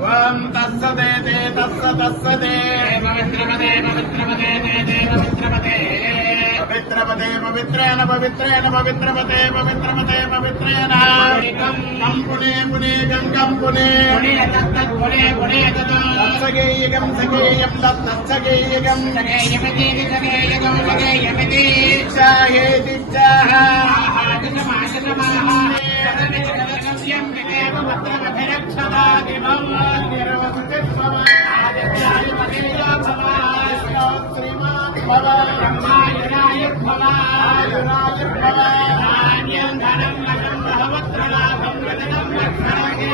తం తత్సదేతే తత్స తత్సదే. పవిత్రపదే పవిత్రపదే తే తే పవిత్రపదే. పవిత్రపదే పవిత్రేణ పవిత్రేణ పవిత్రపదే పవిత్రపదే పవిత్రేణ. కం పునే పునే పునే. పుణే తత్తత్ పుణే పుణే తతో తత్సగేయగం సగేయం తత్సగేయగం సగేయమితి సగేయగం సగేయమితి. దీక్షాహేదిక్షాః ఆహాజనమాజనమాహాజనమిత్రగమ్యం విదేవ భద్రమభిరక్షదాదివం. శ్రీమాన్ ధాన్యం ధనం వశం బహవత్ర లాభం వదనం లక్ష్మణే